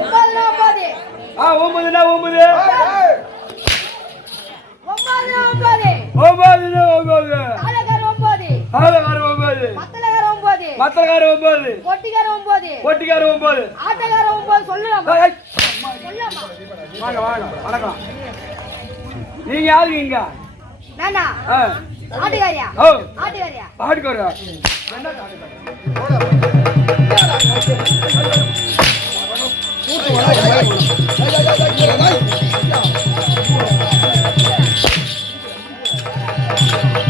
ஒன்பதுனா ஒன்பது ஒன்பது மத்தலகார ஒன்பது பொட்டிக்கார ஒன்பது ஆட்டக்கார ஒன்பது சொல்லலாம். வாங்க வாங்க வணக்கம். நீங்க யாருங்க இங்க? நானா ஆட்டுக்காரியா? ஓ ஆட்டுக்காரியா? ஆட்டுக்காரா?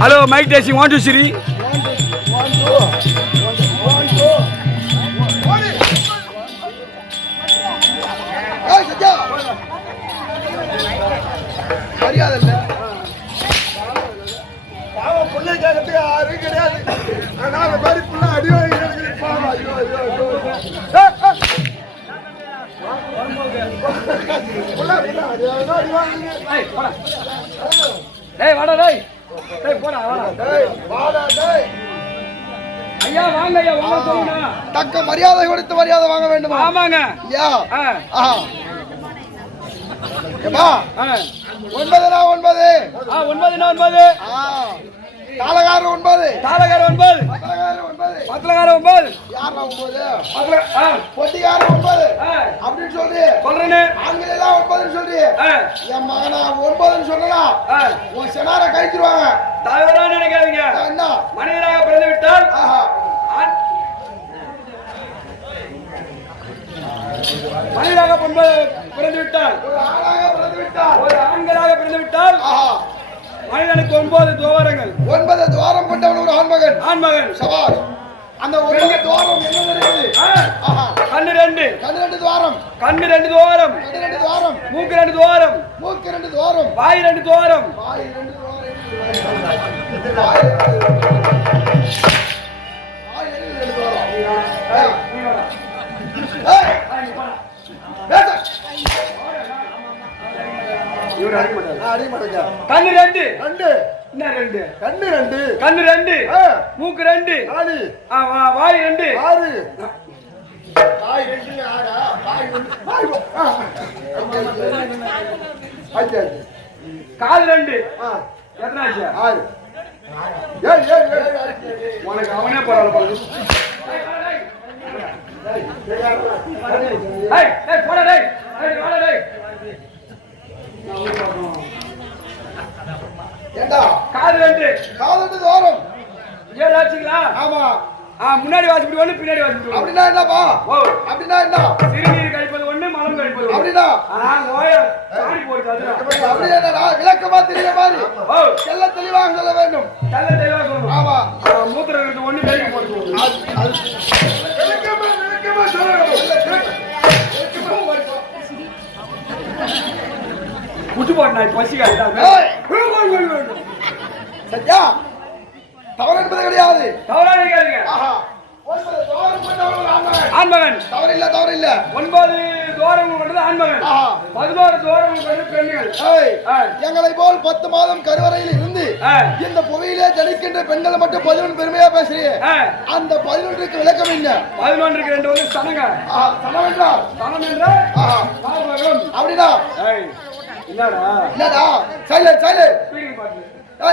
ஹலோ மைக் டெஸ்டிங் 1 2 3 மரியாதை இல்ல பாவம் பிள்ளைக்காரத்துக்கு யாரும் கிடையாது. ஆனா அந்த மாதிரி பிள்ளை அடிவாங்க ஐயா வாங்க ஐயா வாங்க சொல்லுங்க. தக்க மரியாதை கொடுத்து மரியாதை வாங்க வேண்டுமா? ஆமாங்க. ஐயா ஏமா 9 9 9 தாளகார 9 தாளகார 9 மத்தலகார 9 யாரா 9 பொட்டிகார 9 அப்படின்னு சொல்றேனே. ஆண்கள் எல்லாம் 9 சொல்றீ. என் மகனா 9 சொல்லனா உன் செனார கைத்துருவாங்க. தவறா நினைக்காதீங்க. என்ன மனிதராக பிறந்து விட்டால் மனிதராக பிறந்து விட்டால் ஒரு ஆண்களாக பிறந்து விட்டால் மனிதனுக்கு 9 துவாரங்கள். 9 துவாரம் கொண்டவன் ஒரு ஆண்மகன். ஆண்மகன் சவால். அந்த 9 துவாரம் என்ன தெரியுது? கண்ணு 2 துவாரம். கண்ணு 2 துவாரம். மூக்கு 2 துவாரம். வாய் 2 துவாரம். கண்ணு 2 கண்ணு 2 மூக்கு 2 வாய் 2 காது 2 எத்தனாச்சு? உனக்கு அவனே பரவாயில்ல. காது 2 துவாரம். 7 ஆச்சுங்களா? ஆமா. முன்னாடி வாசிப்படி 1 பின்னாடி வாசிப்படி 1. அப்படின்னா என்னப்பா? அப்படின்னா என்ன? சிறுநீர் கழிப்பது 1 மலம் கழிப்பது 1. அப்படின்னா அப்படின்னா விளக்கமா தெரிய மாதிரி செல்ல தெளிவாக சொல்ல வேண்டும். ஆமா. மூத்திரம் 1 கழிக்க போட்டு குட்டு போட்டு பசிக்காது. சத்யா தவறு என்பது கிடையாது. தவறா இருக்காதுங்க. ஆண்மகன் தவறு இல்ல 9 துவாரங்கள் கொண்டது ஆண்மகன். 11 துவாரங்கள் கொண்டது பெண்கள். எங்களை போல் 10 மாதம் கருவறையில் இருந்து இந்த புவியிலே ஜனிக்கின்ற பெண்களை மட்டும் 11 பெருமையா பேசுறீங்க. அந்த 11க்கு விளக்கம் என்ன? 11க்கு 2 வந்து சனங்க. சனம் என்றால் அப்படின்னா என்னடா சைலண்ட்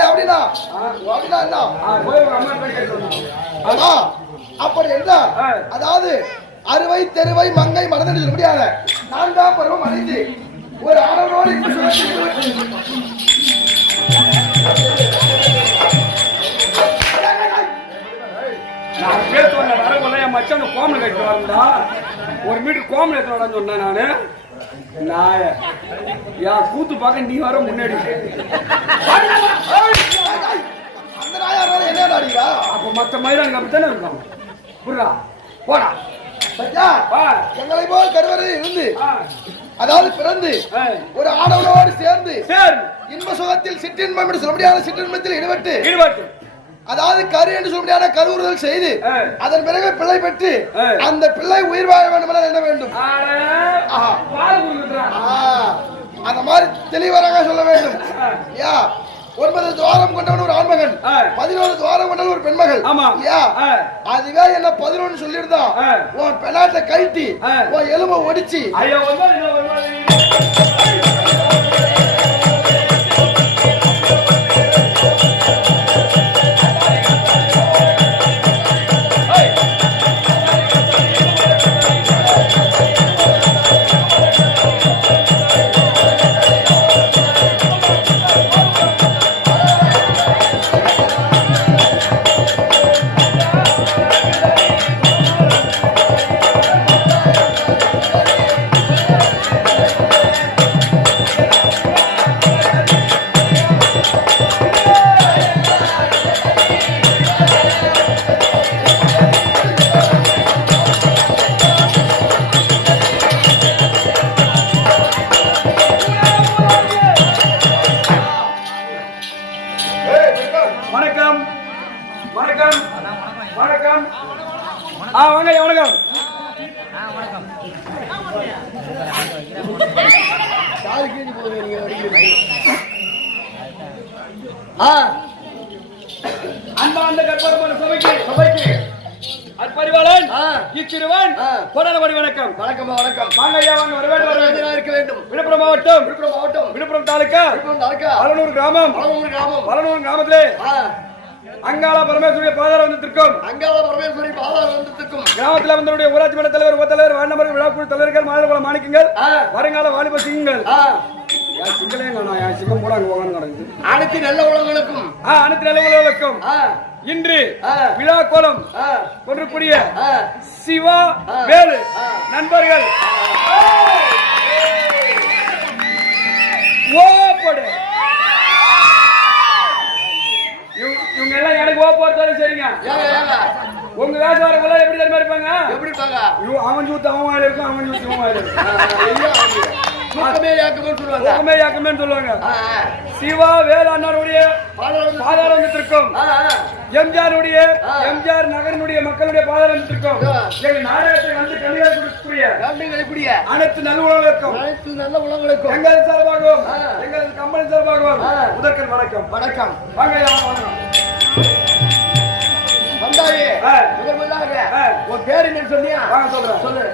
அப்படின்னா அப்படி என்ன? அதாவது அறுவை தெருவை மங்கை மறந்து சொல்ல முடியாத 4ஆம் பருவம் அடைந்து ஒரு ஆணவனோடு நான் பேசுவேன் வரக்குள்ள என் மச்சான் கோமலை கட்டி வரா 1 மீட்டர் கோமலை எடுத்து வரலான்னு சொன்னேன். நானு நாய என் கூத்து பார்க்க நீ வர முன்னாடி அந்த நாயார என்ன அடிக்கிறா? அப்ப மத்த மயிலாங்க அப்படித்தானே இருக்கும். புரியா போடா எங்களை போல் கருவறையில் இருந்து அதாவது பிறந்து ஒரு ஆணவனோடு சேர்ந்து இன்ப சுகத்தில் சிற்றின்பம் என்று சொல்ல முடியாத சிற்றின்பத்தில் ஈடுபட்டு அதாவது கரு என்று சொல்ல முடியாத கருவுறுதல் செய்து அதன் பிறகு பிள்ளை பெற்று அந்த பிள்ளை உயிர் வாழ வேண்டும் என என்ன வேண்டும்? அந்த மாதிரி தெளிவராக சொல்ல வேண்டும். 9 துவாரம் கொண்டவன் ஒரு ஆண்மகன், 11 துவாரம் கொண்டவன் ஒரு பெண்மகள். ஆமா. இல்லையா? அதுவே என்ன 11 சொல்லியிருந்தா உன் பெண்ணாட்ட கழட்டி உன் எலும்பை ஒடிச்சு ஐயோ வணக்கம் வணக்கம் வணக்கம் வாங்க வணக்கம் அன்பார்ந்த கற்பரமான சபைக்கு அற்பறிவாளன் இச்சிறுவன் கொடானபடி வணக்கம். வணக்கம் வணக்கம். வாங்க ஐயா வாங்க. வரவேண்டும் இருக்க வேண்டும். விழுப்புரம் மாவட்டம் விழுப்புரம் தாலுகா பலனூர் கிராமம் பலனூர் கிராமத்திலே அங்காள பரமேஸ்வரி பாதார வந்தத்திற்கும் கிராமத்தில் வந்தவருடைய ஊராட்சி மன்ற தலைவர் உபத்தலைவர் வார்டு நம்பர் விழாக்குழு தலைவர்கள் மாநில மாணிக்கங்கள் வருங்கால வாலிப சிங்கங்கள் சிங்கம் கூட அனைத்து நல்ல உலகங்களுக்கும் இன்று விழா கோலம் கொண்டிருக்கூடிய சிவா வேலு நண்பர்கள் ஓப்படு இவங்க எல்லாம் எனக்கு ஓப்போறதாலும் சரிங்க. உங்க வேசாரங்கள எப்படி தெரியுமா இருப்பாங்க? எப்படி இருப்பாங்க? அவன் ஜூத்து அவன் வாயில இருக்கும், அவன் ஜூத்து அவன் வாயில இருக்கும். சொல்லுவாங்க. சிவா வேலு அண்ணாருடைய பாதாரத்திற்கும் எம்ஜிஆர் நகரினுடைய மக்களுடைய பாதாரத்திற்கும் எங்கள் நாடகத்தை வந்து கண்டிப்பாக அனைத்து நல்ல உலகங்களுக்கும் எங்கள் சார்பாகவும் எங்கள் கம்பெனி சார்பாகவும் முதற்கன் வணக்கம். வணக்கம். வந்தாயே உன் பேர் என்னன்னு சொன்னியா? சொல்றேன். சொல்லு.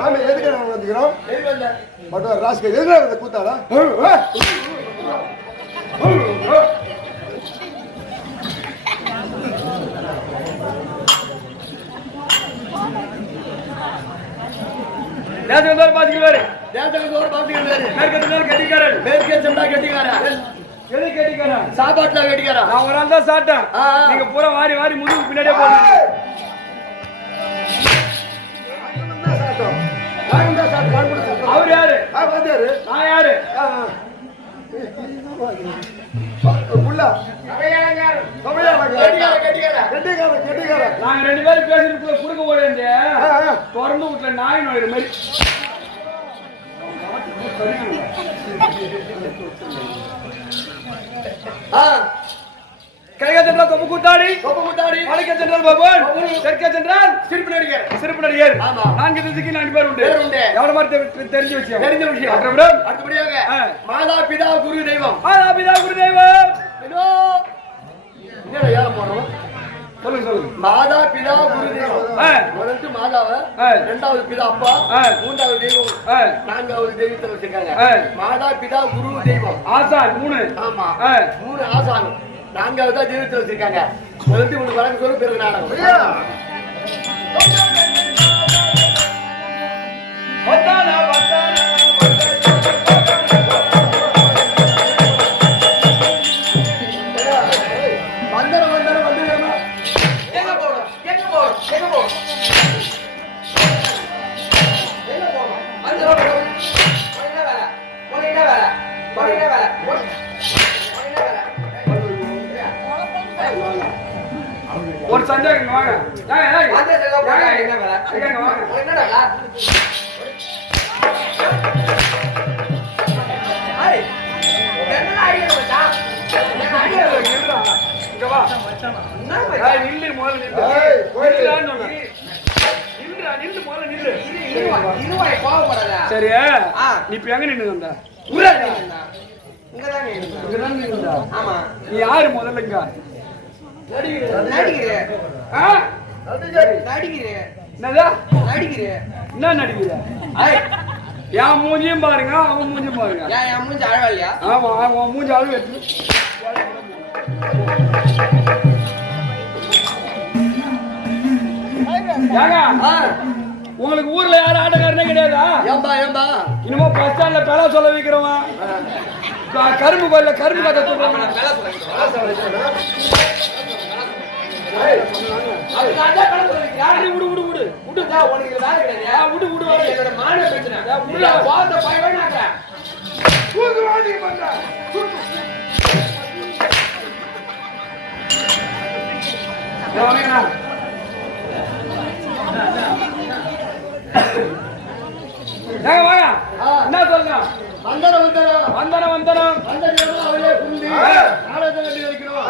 நாம எதுக்கு நாங்க வந்துக்கிறோம் மட்டும் ராஸ்கல் எதுக்கு வந்து கூத்தாடா தேசத்தோடு பாத்துக்கிறாரு மேற்கே சென்றா கட்டிக்காரன் எது கேட்டிக்காரன் சாப்பாட்டுல கட்டிக்காரன் நான் ஒரு நாள் தான் சாப்பிட்டேன் நீங்க பூரா வாரி வாரி முதுகு பின்னாடியே போடுங்க அவர் யாரு நான் யாரு நாங்க 2 பேரும் பேசுறதுக்குள்ள குடுக்க போறேன் திறந்து விட்டுல நாய் நோயிற மாதிரி கிழக்க சென்றால் கொப்பு கூத்தாடி வடக்க சென்றால் பகவான் தெற்க சென்றால் சிறப்பு நடிகர் 4 திசைக்கு 4 பேர் உண்டு எவ்வளவு மாதிரி தெரிஞ்ச விஷயம் அடுத்தபடியாக மாதா பிதா குரு தெய்வம் சொல்லுங்க மாதா பிதா குரு தெய்வம் முதல்ல மாதாவை இரண்டாவது பிதா அப்பா மூன்றாவது தெய்வம் நான்காவது தெய்வத்தை வச்சிருக்காங்க மாதா பிதா குரு தெய்வம் ஆசான் 3 ஆமா 3 ஆசான் நான்காவது தான் தெய்வத்தை வச்சிருக்காங்க முதல்ல உங்களுக்கு வழக்கு சொல்லு பிறகு நாடகம் ஒரு சந்தேகம் வாங்க சரி நீ இப்ப எங்க நின்று வந்த நீ யாரு முதல்ல இங்க என்ன நடிக்கிற என் மூஞ்சியும் பாருங்க அவன் மூஞ்சியும் பாருங்க ஆமா அவன் மூஞ்சி அழகு வெட்டு உங்களுக்கு ஊர்ல யாரும் ஆட்டக்காரனே கிடையாதா இனிமே பஸ் ஸ்டாண்ட்ல பேலா சொல்ல வைக்கிறவன் கரும்பு கோயில கரும்பு கதை சொல்றாங்க என்ன சொல்லுங்க வந்தனம் அவரே புரிந்து நாடகத்தை வைக்கிறோம்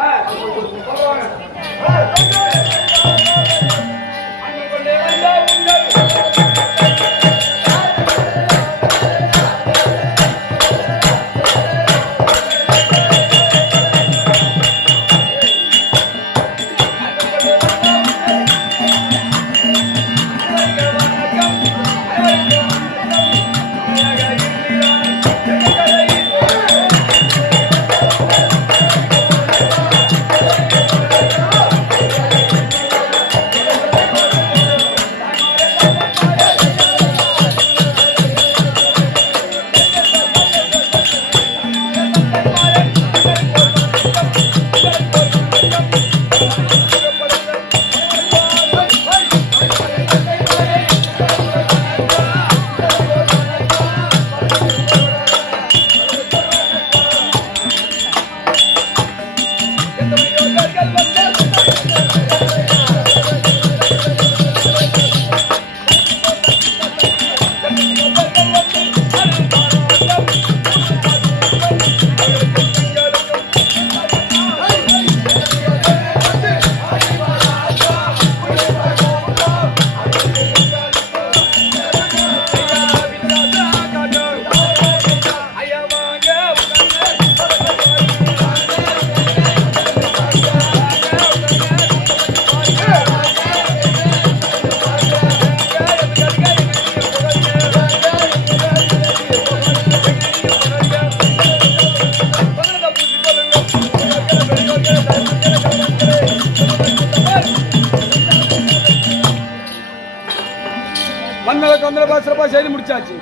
மன்னக தொந்தரபா சிறப்பா செய்து முடிச்சாச்சு.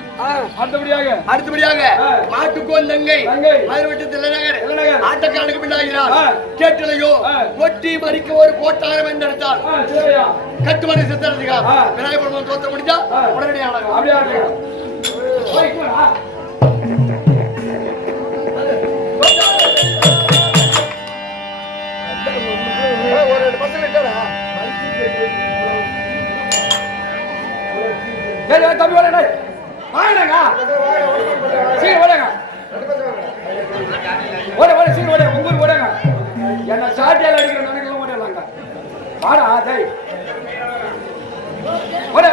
அடுத்தபடியாக மாட்டுக்கோன் தங்கை மதுரவட்டி தில்லநகர் ஆட்டக்காரனுக்கு பின்னாகிறார். கேட்டலையோ ஒட்டி மறிக்க ஒரு கோட்டாரம் என்றெடுத்தார். கட்டுமணி சித்தரத்துக்கா விநாயகபுரம் தோத்த முடிஞ்சா உடனடியாக அப்படியே தம்பி வரங்க வாங்க சீக்கிரம் ஓடுங்க ஓட சீக்கிரம் ஓடுங்க உங்களுக்கு ஓடுங்க என்ன சாட்டியால் அடிக்கிற நினைக்கலாம் ஓடலாங்க வாடா ஜெய் ஓட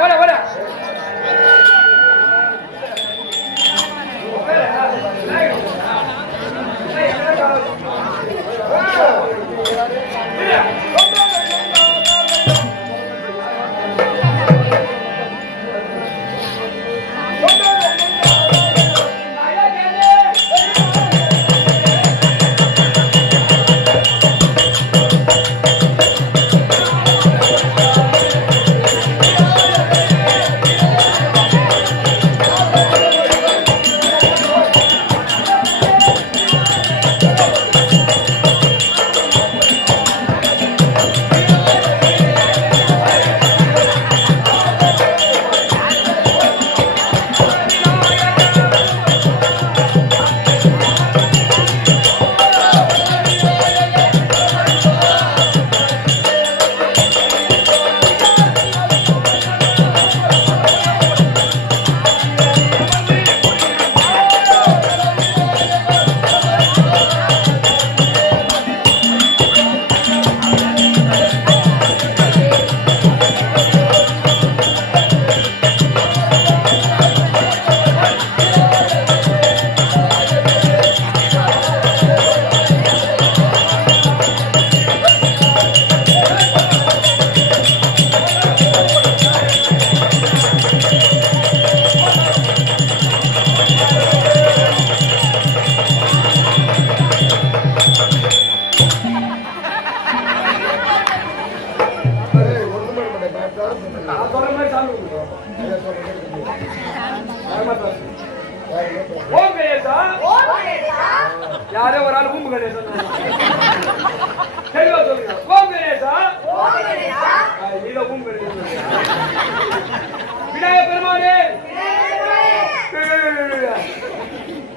யாரோ ஒரு ஆள் பூம்பு கணேசா தெளிவா சொல்லுங்க ஓம் கணேசா நீங்க பூம்பு கணேசா விநாயகர் பெருமானே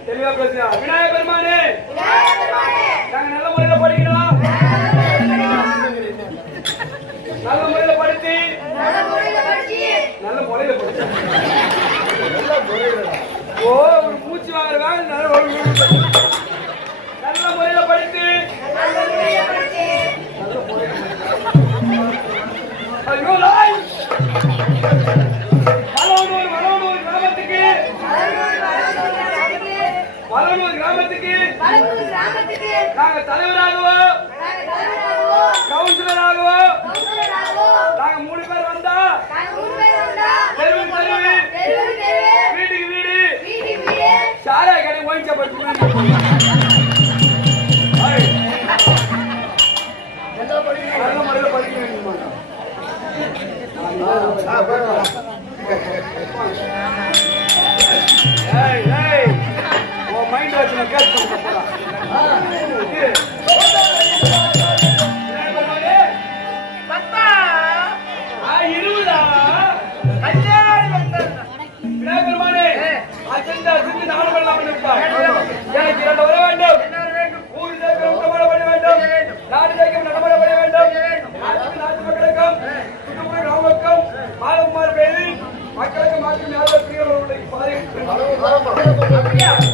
தெளிவா பேசுங்க விநாயகர் பெருமானே நாங்க நல்ல முறையில படிக்கணும் நல்ல முறையில படிச்சு நல்ல முறையில படிச்சு ஓ ஒரு மூச்சு வாங்குறவங்க நல்ல முறையில படித்து ஐயோ லாய் வளவனூர் கிராமத்துக்கு நாங்க தலைவராகவோ கவுன்சிலராகவோ நாங்க 3 பேர் வந்தா தெருவு வீட்டுக்கு வீடு சாராய கடை ஓய்ச்சப்பட்டு நல்ல முறையில் படிக்க வேண்டுமா மைண்ட் வச்சு நான் கேட்க எனக்கு 2 வர வேண்டும் ஊர் தேக்கம் நடைமுறை பண்ண வேண்டும் நாடு தேக்கம் நடைமுறை பண்ண வேண்டும் நாட்டு மக்களுக்கும் சுற்றுப்புற கிராமங்களுக்கும் மாதகுமார் பேரு மக்களுக்கு மாற்றம் யாரும்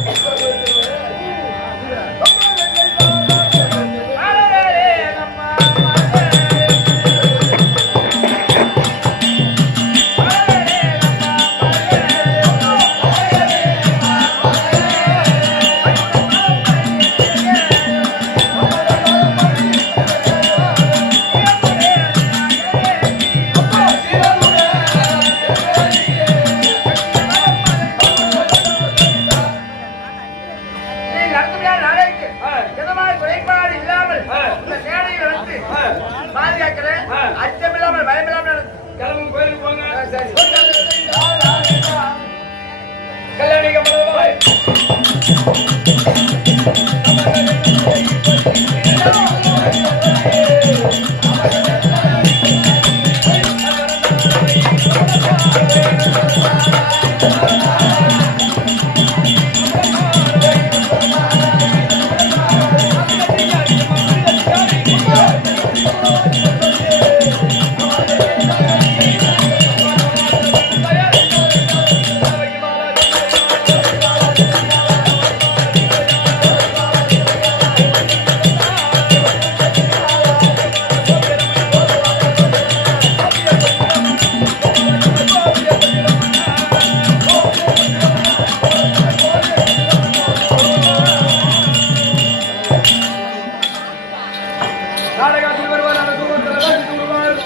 நாடகத்தில் வருவார் அந்த தூரத்தில் ரசித்து வருவார்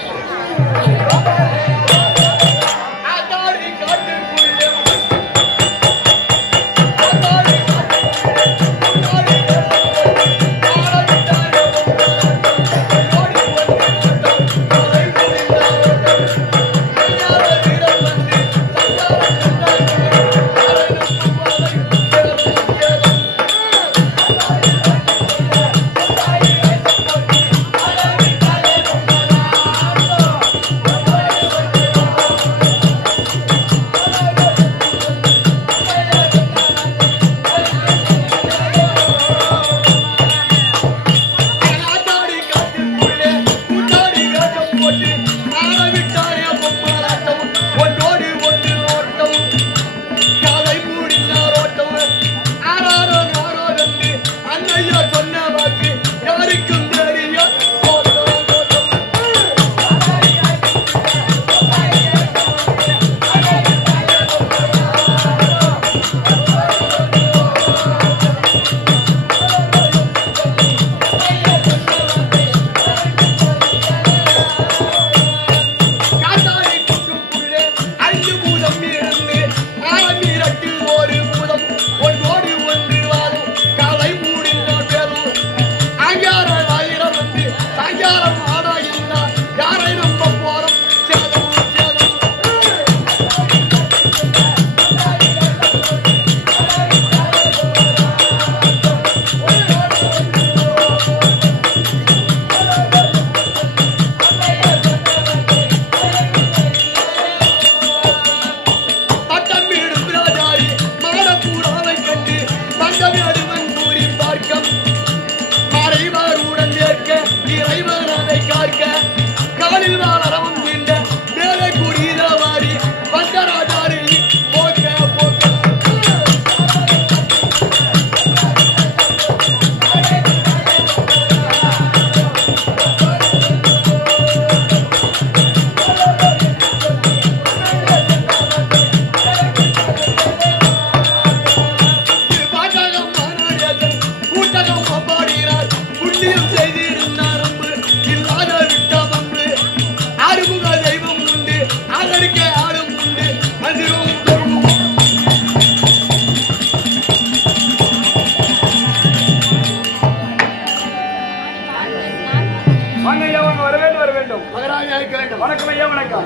வணக்கம் ஐயா வணக்கம்.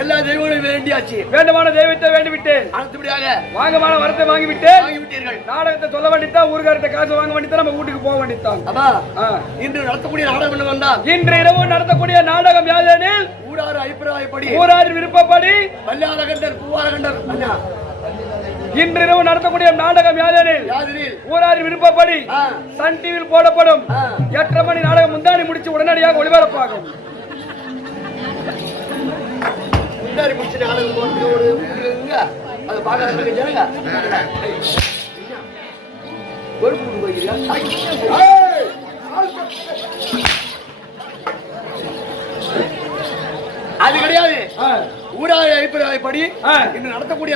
எல்லா தெய்வங்களையும் வேண்டியாச்சு. வேண்டுமான தெய்வத்தை வேண்டிவிட்டேன். அடுத்தபடியாக வாங்கமான வரத்தை வாங்கிவிட்டேன். வாங்கிவிட்டீர்கள். நாடகத்தை சொல்ல வேண்டித்தான், ஊர்காரத்தை காசு வாங்க வேண்டித்தான், நம்ம வீட்டுக்கு போக வேண்டித்தான். இன்று நடத்தக்கூடிய நாடகம் என்ன வந்தால் இன்று இரவு நடத்தக்கூடிய நாடகம் யாதெனில் ஊரார் அபிப்பிராயப்படி ஊரார் விருப்பப்படி வல்லாரகண்டர் பூவாரகண்டர் இன்று இரவு நடத்தக்கூடிய நாடகம் யாதெனில் ஊரார் விருப்பப்படி சன் டிவியில் போடப்படும் 8:30 மணி நாடகம் முந்தானி முடிச்சு உடனடியாக ஒளிபரப்பாகும். முந்தானி முடிச்சு நாடகம் போடுங்க. அது பார்க்க ஜனங்க பொறுப்பு போகிறீங்க. அது கிடையாது. ஊராக அபிப்பிராயப்படி இன்று நடத்தக்கூடிய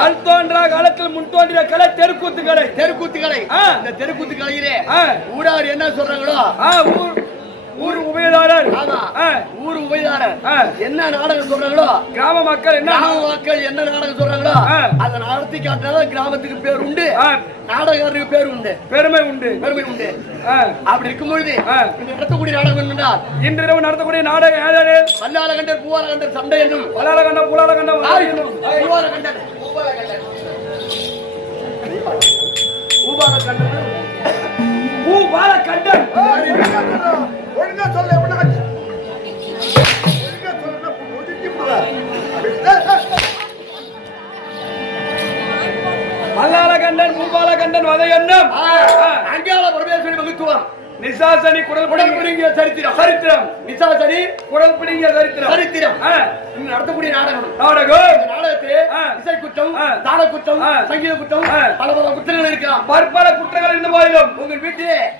கல் தோன்றா காலத்தில் முன் தோன்றிய கலை தெருக்கூத்துக்களை இந்த தெருக்கூத்துக்களையிலே ஊரார் என்ன சொல்றாங்களோ ஊர் உபயதாரர் ஊர் உபயதாரர் என்ன நாடகம் சொல்றாங்களோ கிராம மக்கள் என்ன நாடகம் சொல்றாங்களோ அதை நடத்தி காட்டினாலும் கிராமத்துக்கு பேர் உண்டு, நாடகருக்கு பேர் உண்டு, பெருமை உண்டு. அப்படி இருக்கும் பொழுது நடத்தக்கூடிய நாடகம் என்னன்னா இன்று இரவு நடத்தக்கூடிய நாடகம் வல்லாரகண்டர் பூவாரகண்டர் சண்டை என்னும் வல்லாரகண்டம் பூலாரகண்டம் பூவாரகண்டர் பூபால கண்டன் ஒழுங்கா சொல்ல மல்லால கண்டன் பூபால கண்டன் வதை எண்ணம் அங்கேயால பரமேஸ்வரி மகத்துவம் நிசாசனி குடல் பிடிங்கிய சரித்திரம் சரித்திரம் நிசாசனி குடல் பிடிங்கிய சரித்திரம் சரித்திரம் நடத்தக்கூடிய நாடகம் நாடகத்தில் இசை குற்றம் தாள குற்றம் சங்கீத குற்றம் பல பல குற்றங்கள் இருக்கலாம் பற்பல குற்றங்கள் இருந்த போதிலும்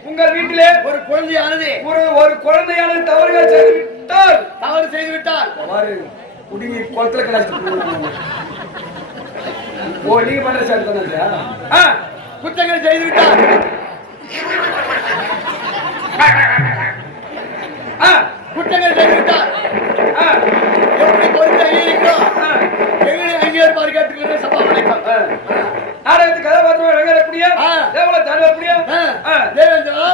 உங்கள் வீட்டிலே ஒரு குழந்தையானது தவறுகள் செய்து விட்டால் குடிங்கி குளத்துல கிடக்கு ஓ நீங்க பண்ற சார் குற்றங்கள் செய்து விட்டார் குற்றங்கள் செய்து விட்டார் எப்படி பொறுத்து அங்கீகரிக்கிறோம் எங்களை அங்கீகரிப்பார் கேட்டுக்கிற சபா வணக்கம் நாடகத்துக்கு கதாபாத்திரம் ரங்கக்கூடிய தேவல தரக்கூடிய தேவேந்திரா